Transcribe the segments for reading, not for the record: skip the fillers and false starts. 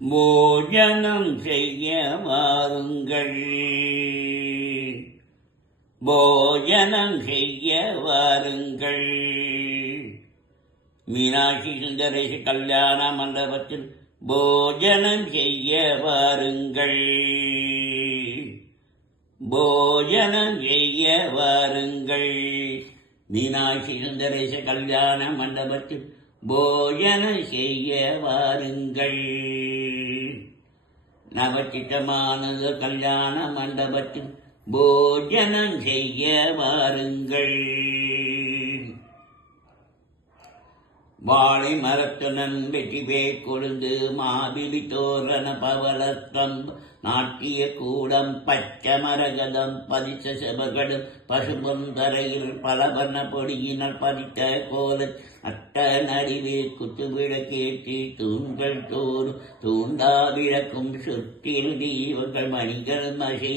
போஜனம் செய்ய வாருங்கள், போஜனம் செய்ய வாருங்கள். மீனாட்சி சுந்தரேச கல்யாண மண்டபத்தில் போஜனம் செய்ய வாருங்கள், போஜனம் செய்ய வாருங்கள். மீனாட்சி சுந்தரேச கல்யாண மண்டபத்தில் போஜனம் செய்ய வாருங்கள். நவச்சித்தமானது கல்யாண மண்டபத்தில் போஜனம் செய்ய வாருங்கள். வாழை மரத்துடன் வெற்றி பேர் கொழுந்து மாபிலி தோரண பவளஸ்தம் நாட்டிய கூடம் பச்ச மரகதம் பதிச்ச செபகடும் பசுபந்தரையில் பலவர்ண பொடியினால் பதித்த கோல அட்ட நடிவே குத்துவிட கேட்டி தூண்கள் தோறும் தூண்டா விளக்கும் சுற்றில் தீவங்கள் மணிகள் மசை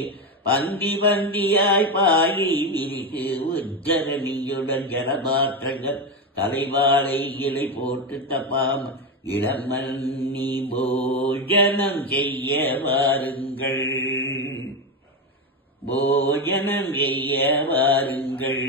பந்தி பந்தியாய் பாயை விரித்து உஜ்ஜரணியுடன் ஜலபாத்திரங்கள் தலைவாழை இலை போட்டு தப்பாம இடமன்னி போஜனம் செய்ய வாருங்கள், போஜனம் செய்ய வாருங்கள்.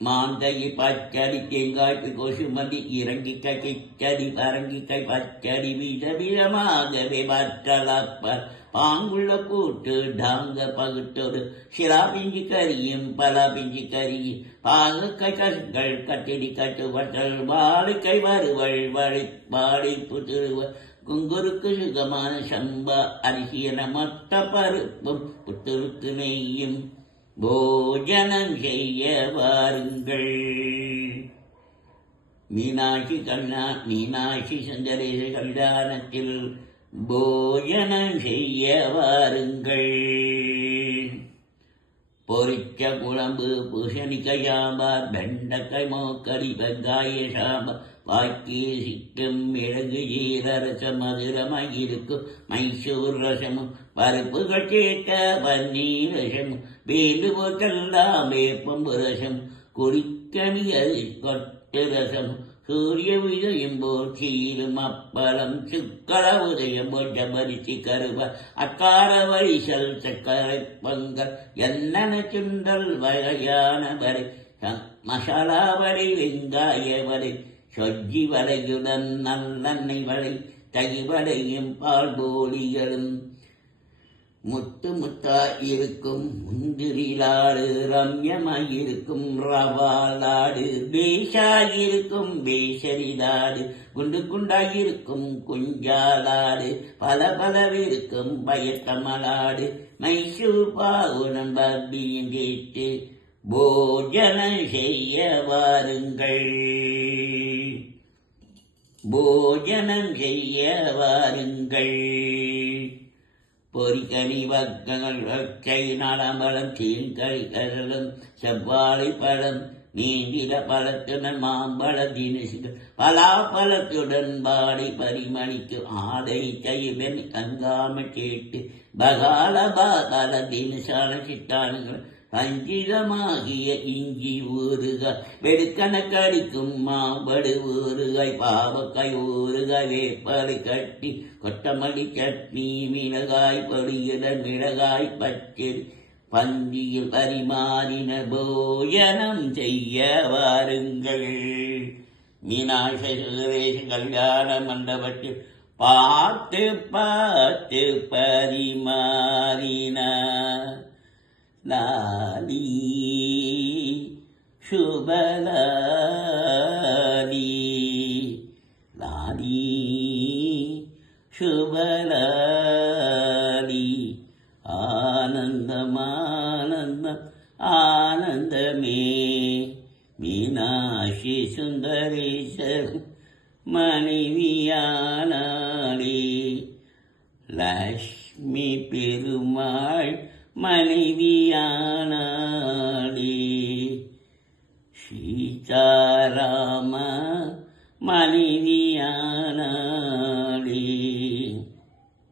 மாந்தகி பச்சடி தேங்காய்க்கு கொசுமதி இறங்கிக்காய் கிச்சடி பரங்கிக்காய் பச்சடி விதவிதமாகவே பற்றலப்ப பாங்குள்ள கூட்டு டாங்க பகுத்தொரு சிலா பிஞ்சி கரியும் பலா பிஞ்சி கரியும் பாகக்காய் கற்கள் கட்டடி கட்டு வட்டல் வாழைக்காய் வறுவள் வாழை புத்துருவ குங்குருக்கு சுகமான சம்பா அரிசியன மொத்த பருப்பும் புத்துருக்கு நெய்யும் போஜனம் செய்ய வாருங்கள். மீனாட்சி சுந்தரேச கல்யாணத்தில் போஜனம் செய்ய வாருங்கள். பொரிச்ச குழம்பு பூசணிக்காய் சாம்பார் வெண்டைக்காய் மோக்கரி வெங்காய சாம்பார் வாக்கிய சிக்கும் மிளகு ஜீரரசம் மதுரமாயிருக்கும் மைசூர் ரசமும் பருப்புகள் சேர்த்த பன்னீர் ரசமும் வேண்டுபோட்டெல்லாம் வேப்பம்பு ரசம் குடிக்கணியது கொட்டு ரசம் சூரிய உதயம் போல் சீரும் அப்பளம் சுக்கர உதயம் போட்ட பரிசி கருவ அக்கார வரிசல் சக்கரை பொங்கல் என்னென்ன சுண்டல் வகையான வரை மசாலா வடை வெங்காய வடை சொஜ்ஜி வடையுடன் நல்லெண்ணெய் வடை தகிவடையும் பால் போலிகளும் முத்து முத்தா இருக்கும் முந்திரி லாடு ரம்யமாயிருக்கும் ரவா லாடு பேஷாயிருக்கும் பேஷரி லாடு குண்டு குண்டாயிருக்கும் குஞ்சாலாடு பல பலவிருக்கும் பயத்தமலாடு மைசூர் பாகுடன் பப்பியும் கேட்டு போஜனம் செய்ய வாருங்கள், போஜனம் செய்ய வாருங்கள். பொறிக்கனி வர்க்கங்கள் வக்கை நலம்பழம் தீன்கறி கரலும் செவ்வாழை பழம் நீந்திர பழத்துடன் மாம்பழ தினசுகள் பலாப்பழத்துடன் பாடி பரிமணிக்கு ஆடை கைவன் கங்காம கேட்டு பகால பாதாள தினசால சிட்டானுங்கள் பஞ்சிதமாகிய இஞ்சி ஊறுகாய் வெடுக்கணக்கடிக்கும் மாம்படு ஊறுகாய் பாவக்காய் ஊறுகாய் வேப்பலை கட்டி கொத்தமல்லி சட்னி மிளகாய் பொடியுடன் மிளகாய் பச்சரி பந்தியில் பரிமாறின போஜனம் செய்ய வாருங்கள். மீனாட்சி சுந்தரேச கல்யாண மண்டபத்தில் பார்த்து பார்த்து பரிமாறின லாலி சுபலாலி லாலி சுபலாலி ஆனந்தமானந்தம் ஆனந்தமே மீனாட்சி சுந்தரேசர் மனைவியானாளே லக்ஷ்மி பெருமாள் மனைவியானாளே சீதாராம மனைவியானாளே